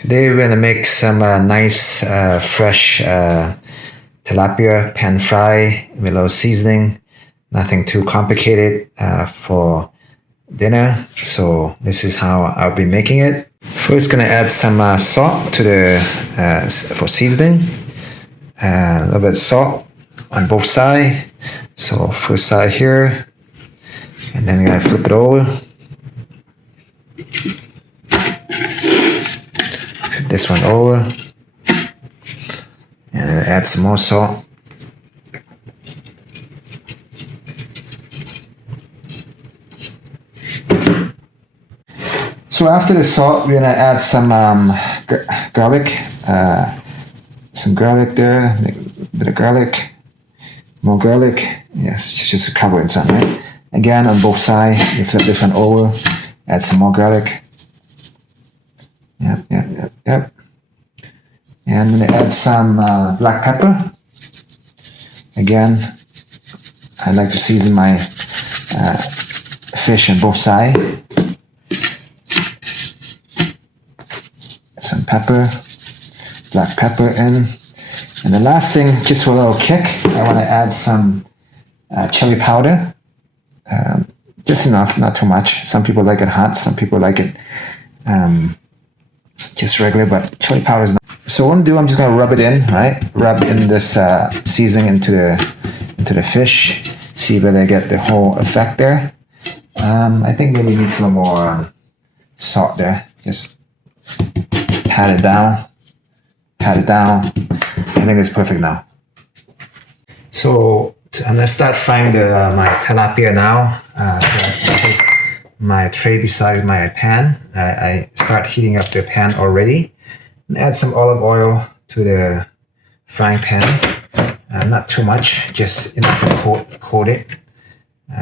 Today we're gonna make some nice fresh tilapia pan fry with a little seasoning. Nothing too complicated for dinner. So this is how I'll be making it. First, gonna add some salt to the for seasoning. A little bit of salt on both sides. So first side here, and then I'm gonna flip it over. Flip this one over, and add some more salt. So after the salt, we're gonna add some garlic, some garlic there, a bit of garlic, more garlic. Yes, just to cover it some, right? Again, on both sides, you flip this one over, add some more garlic. Yep. And I'm gonna add some black pepper. Again, I like to season my fish on both sides. Some pepper, black pepper in. And the last thing, just for a little kick, I want to add some chili powder. Just enough, not too much. Some people like it hot, some people like it just regular, but chili powder is not. So what I'm doing, I'm just gonna rub it in, right? Rub in this seasoning into the fish. See whether I get the whole effect there. I think maybe it needs a little more salt there. Just pat it down. I think it's perfect now. So I'm gonna start frying my tilapia now. So my tray beside my pan. I start heating up the pan already. And add some olive oil to the frying pan. Not too much, just enough to coat it.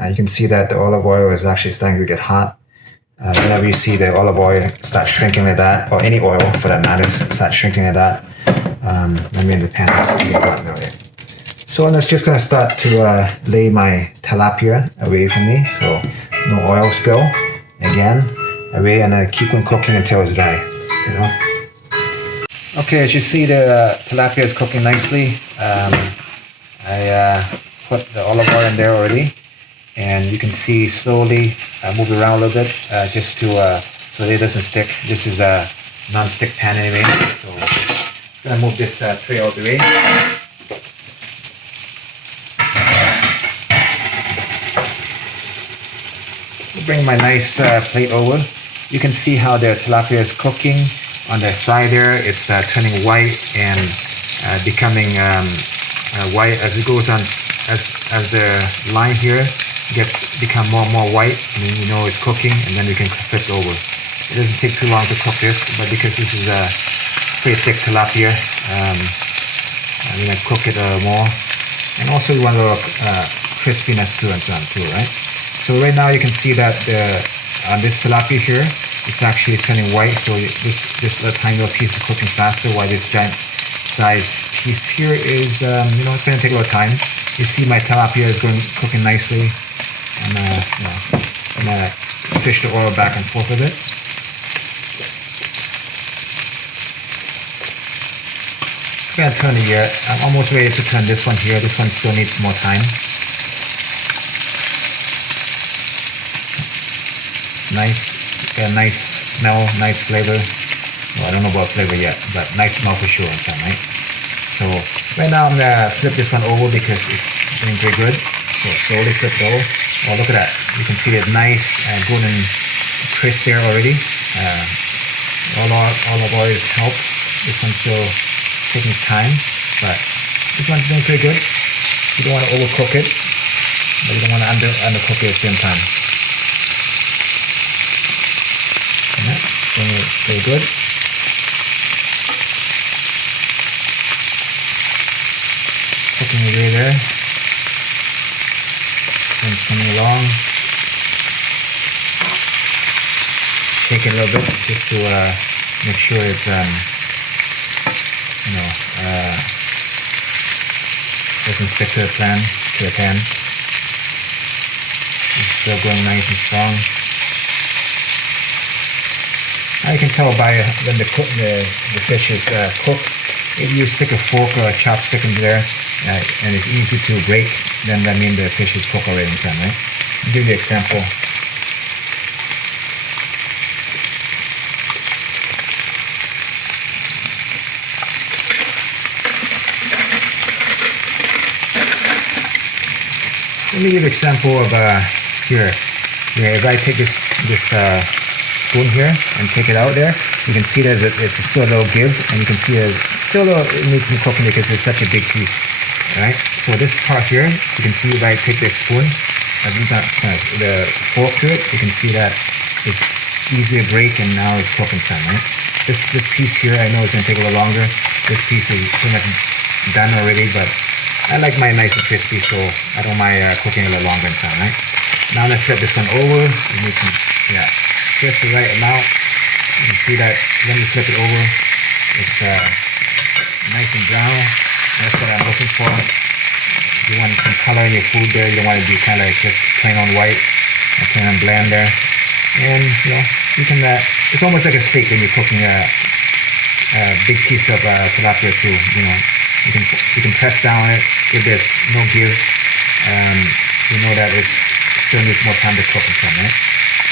You can see that the olive oil is actually starting to get hot. Whenever you see the olive oil start shrinking like that, or any oil for that matter, start shrinking like that, that means the pan has to be hot already. So I'm just gonna start to lay my tilapia away from me, so no oil spill. Again, away, and then keep on cooking until it's dry. You know. Okay, as you see, the tilapia is cooking nicely. I put the olive oil in there already. And you can see slowly move it around a little bit just to so it doesn't stick. This is a non-stick pan anyway, so I'm gonna move this tray out of the way. Bring my nice plate over. You can see how the tilapia is cooking on the side there. It's turning white and becoming white as it goes on, as the line here become more and more white, and then you know it's cooking, and then we can flip it over. It doesn't take too long to cook this, but because this is a pretty thick tilapia, I'm gonna cook it more. And also we want a little crispiness to it too, right? So right now you can see that on this tilapia here, it's actually turning white. So this little tiny little piece is cooking faster, while this giant size piece here is, it's gonna take a little time. You see my tilapia is cooking nicely. I'm gonna fish the oil back and forth with it. I'm gonna turn it here. I'm almost ready to turn this one here. This one still needs more time. Nice, got a nice smell, nice flavor. Well, I don't know about flavor yet, but nice smell for sure, right? So right now I'm gonna flip this one over because it's doing pretty good. So slowly flip it over. Oh, look at that. You can see it nice and golden crisp there already. Olive oil help. This one's still taking its time, but this one's doing pretty good. You don't want to overcook it, but you don't want to undercook it at the same time. Yeah, doing pretty good. Cooking away there. It's coming along. Take it a little bit just to make sure it's doesn't stick to the pan. It's still going nice and strong. Now you can tell by when the fish is cooked. If you stick a fork or a chopstick in there and it's easy to break, then that means the fish is cooked already in time, right? I'll give you an example. Let me give you an example of here. If I take this spoon here and take it out there, you can see that it's still a little give, and you can see that it needs some cooking because it's such a big piece. All right. So this part here, you can see if I take this spoon, the fork to it, you can see that it's easily a break, and now it's cooking time. Right. This piece here, I know it's gonna take a little longer. This piece is pretty much done already, but I like mine nice and crispy, so I don't mind cooking a little longer in time, right? Now let's flip this one over. You need some, just the right amount. You can see that when you flip it over, it's nice and brown. That's what I'm looking for. You want some color in your food there. You don't want it to be kind of like just plain on white or plain on bland there. And you can. It's almost like a steak when you're cooking a big piece of tilapia too. You can press down on it. If there's no give, you know that it still needs more time to cook and some, right?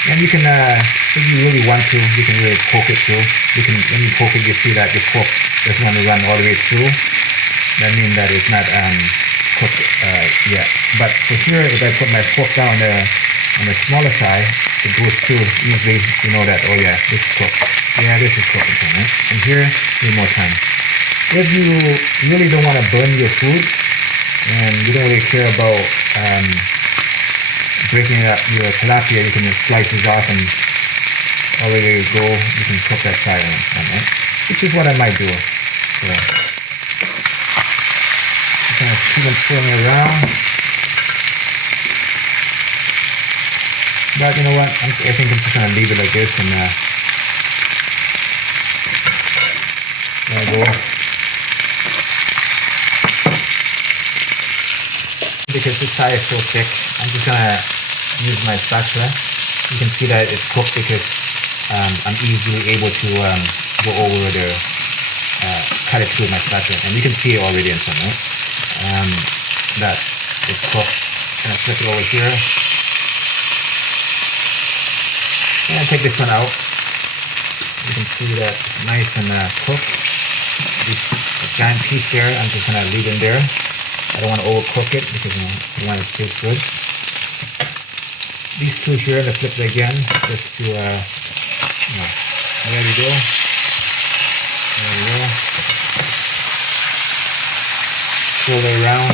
And you can, if you really want to, you can really poke it through. When you poke it, you see that the pork doesn't want to run all the way through. That means that it's not cooked yet. But for here, if I put my fork down on the smaller side, it goes through easily. You know that, oh yeah, this is cooked. Yeah, this is cooked, right? And here, need more time. If you really don't want to burn your food and you don't really care about breaking up your tilapia, you can just slice it off and already go. You can cook that side on, right? Which is what I might do. So, kind of keep them swirling around. But you know what? I think I'm just gonna leave it like this, and there we go. Because this side is so thick, I'm just gonna use my spatula. You can see that it's cooked because I'm easily able to go over the cut it through my spatula, and you can see it already in some, right? That it's cooked. I'm gonna flip it over here and take this one out. You can see that it's nice and cooked. This giant piece there, I'm just gonna leave in there. I don't want to overcook it because I want it to taste good. These two here, let's flip it again, just to, there we go. There we go. Swirl it around.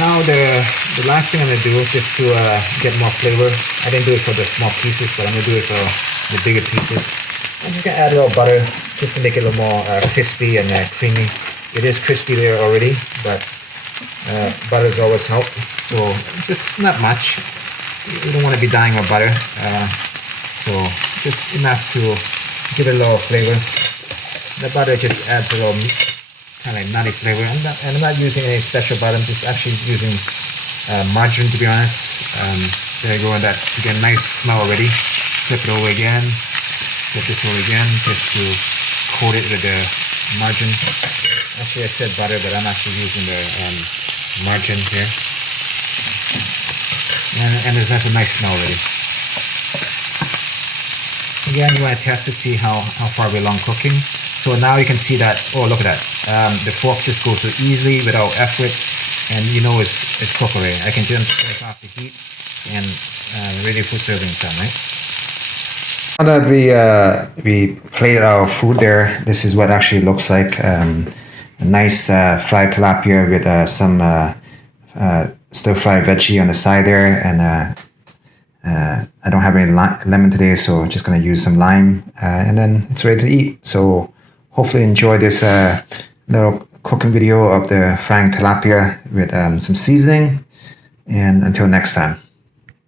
Now the last thing I'm going to do, just to get more flavor, I didn't do it for the small pieces, but I'm going to do it for the bigger pieces. I'm just going to add a little butter, just to make it a little more crispy and creamy. It is crispy there already, but butters always help. So just not much. You don't want to be dying of butter. So just enough to give it a little flavor. The butter just adds a little kind of nutty flavor. I'm not using any special butter. I'm just actually using margarine, to be honest. There you go, and that you get a nice smell already. Flip it over again. Flip this over again, just to coat it with the margarine. Actually, I said butter, but I'm actually using the margarine here. And there's a nice smell already. Again, you want to test to see how far we're along cooking. So now you can see that, oh, look at that. The fork just goes so easily without effort, and you know it's cooked already. I can just take off the heat and ready for serving time, right? Now that we plated our food there, this is what it actually looks like. A nice fried tilapia with some stir-fried veggie on the side there, and I don't have any lemon today, so just gonna use some lime, and then it's ready to eat. So hopefully enjoy this little cooking video of the frying tilapia with some seasoning, and until next time.